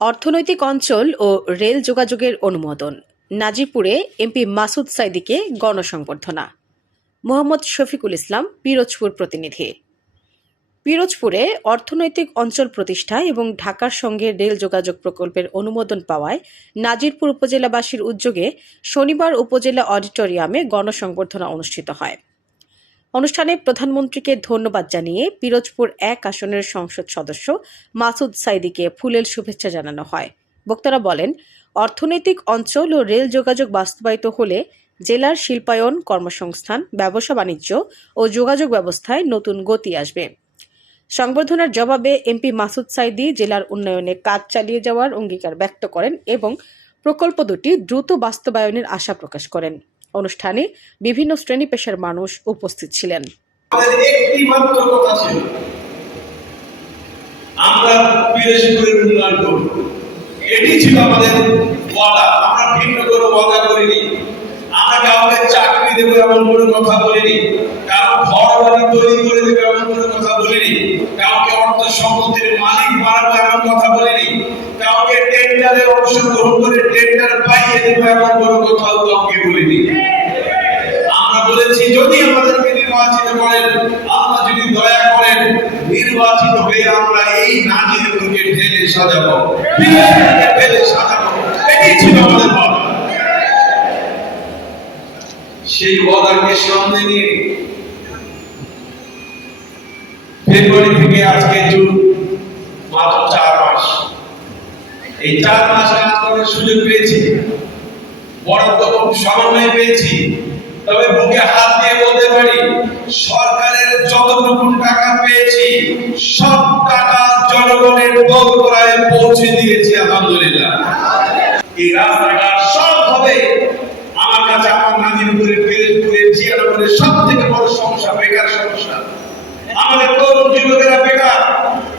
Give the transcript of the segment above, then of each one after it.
অর্থনৈতিক অঞ্চল ও রেল যোগাযোগের অনুমোদন। নাজিরপুরে এমপি মাসুদ সাইদিকে গণসংবর্ধনা। মোহাম্মদ শফিকুল ইসলাম, পিরোজপুর প্রতিনিধি। পিরোজপুরে অর্থনৈতিক অঞ্চল প্রতিষ্ঠা এবং ঢাকার সঙ্গে রেল যোগাযোগ প্রকল্পের অনুমোদন পাওয়ায় নাজিরপুর উপজেলাবাসীর উদ্যোগে শনিবার উপজেলা অডিটোরিয়ামে গণসংবর্ধনা অনুষ্ঠিত হয়। অনুষ্ঠানে প্রধানমন্ত্রীকে ধন্যবাদ জানিয়ে পিরোজপুর ১ আসনের সংসদ সদস্য মাসুদ সাইদিকে ফুলেল শুভেচ্ছা জানানো হয়। বক্তারা বলেন, অর্থনৈতিক অঞ্চল ও রেল যোগাযোগ বাস্তবায়িত হলে জেলার শিল্পায়ন, কর্মসংস্থান, ব্যবসা বাণিজ্য ও যোগাযোগ ব্যবস্থায় নতুন গতি আসবে। সংবর্ধনার জবাবে এমপি মাসুদ সাইদি জেলার উন্নয়নে কাজ চালিয়ে যাওয়ার অঙ্গীকার ব্যক্ত করেন এবং প্রকল্প দুটি দ্রুত বাস্তবায়নের আশা প্রকাশ করেন। অনুষ্ঠানে বিভিন্ন শ্রেণী পেশার মানুষ উপস্থিত ছিলেন। একটি মাত্র কথা ছিল, আমরা পিরোজপুরের উন্নয়ন করব। এটি ছিল আমাদের ওয়াদা। আমরা ভিন্ন কোনো ওয়াদা করিনি। আমরা কাউকে চাকরি দেবো এমন কোনো কথা বলিনি, কারো ঘর বাড়ি তৈরি করে দেবো এমন কোনো কথা বলিনি, কাউকে অর্থ সম্পত্তির মালিক বানাবো এমন কথা বলিনি, কাউকে টেন্ডারে অংশগ্রহণ করে টেন্ডার পাইয়ে দেবো এমন কোনো কথাও কাউকে বলিনি। আমরা বলেছি, যদি আমাদেরকে নির্বাচিত করেন, আল্লাহ যদি দয়া করেন, নির্বাচিত হয়ে আমরা এই নাজিরপুরকে ঢেলে সাজাবো, ঢেলে সাজাবো। এটাই ছিল আমাদের ওয়াদা। সেই ওয়াদাকে সামনে নিয়ে ফেব্রুয়ারি থেকে আজকে জুন, মাত্র 4 মাস। এই 4 মাস কাজ করার সুযোগ পেয়েছি, বরাদ্দ খুব সামান্য পেয়েছি। তবে বুকে হাত দিয়ে বলতে পারি, সরকারের যতটুকু টাকা পেয়েছি সব টাকা জনগণের দোরগোড়ায় পৌঁছে দিয়েছি, আলহামদুলিল্লাহ। এই রাস্তাঘাট সব হবে। আমার কাছে আমার নাজিরপুরে, পিরোজপুরে, জিয়ানগরের সব থেকে বড় সমস্যা বেকার সমস্যা। আমাদের তরুণ যুবকেরা বেকার,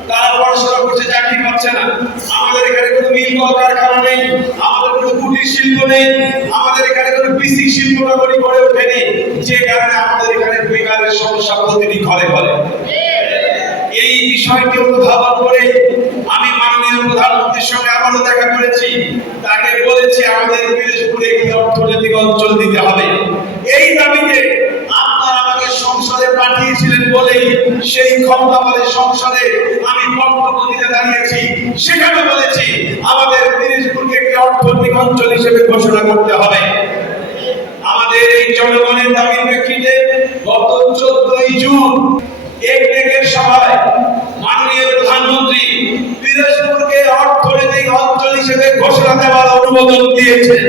তারা পড়াশোনা করছে, চাকরি পাচ্ছে না। আমাদের এখানে কোনো মিল কলকারখানা নেই, আমাদের কোনো কুটির শিল্প নেই, আমাদের এখানে কোনো বিসি শিল্প নগরী গড়ে ওঠেনি, যে কারণে আমাদের এখানে বেকারের সমস্যা প্রতিটি ঘরে ঘরে। এই বিষয়টি অনুধাবন করে আমি মাননীয় প্রধানমন্ত্রীর সঙ্গে আবারও দেখা করেছি। তাকে বলেছি, আমাদের পিরোজপুরে একটি অর্থনৈতিক অঞ্চল দিতে হবে। এই দাবিতে আপনারা আমাকে সংসদে পাঠিয়েছিলেন বলেই সেই ক্ষমতাবলে সংসদে আমি বক্তব্য দিতে দাঁড়িয়েছি। সেখানে বলেছি, আমাদের পিরোজপুরকে একটি অর্থনৈতিক অঞ্চল হিসেবে ঘোষণা করতে হবে। আমাদের এই জনগণের দাবির প্রেক্ষিতে গত 14 জুন একনেকের সভায় মাননীয় প্রধানমন্ত্রী পিরোজপুরকে অর্থনৈতিক অঞ্চল হিসেবে ঘোষণা দেওয়ার অনুমোদন দিয়েছেন।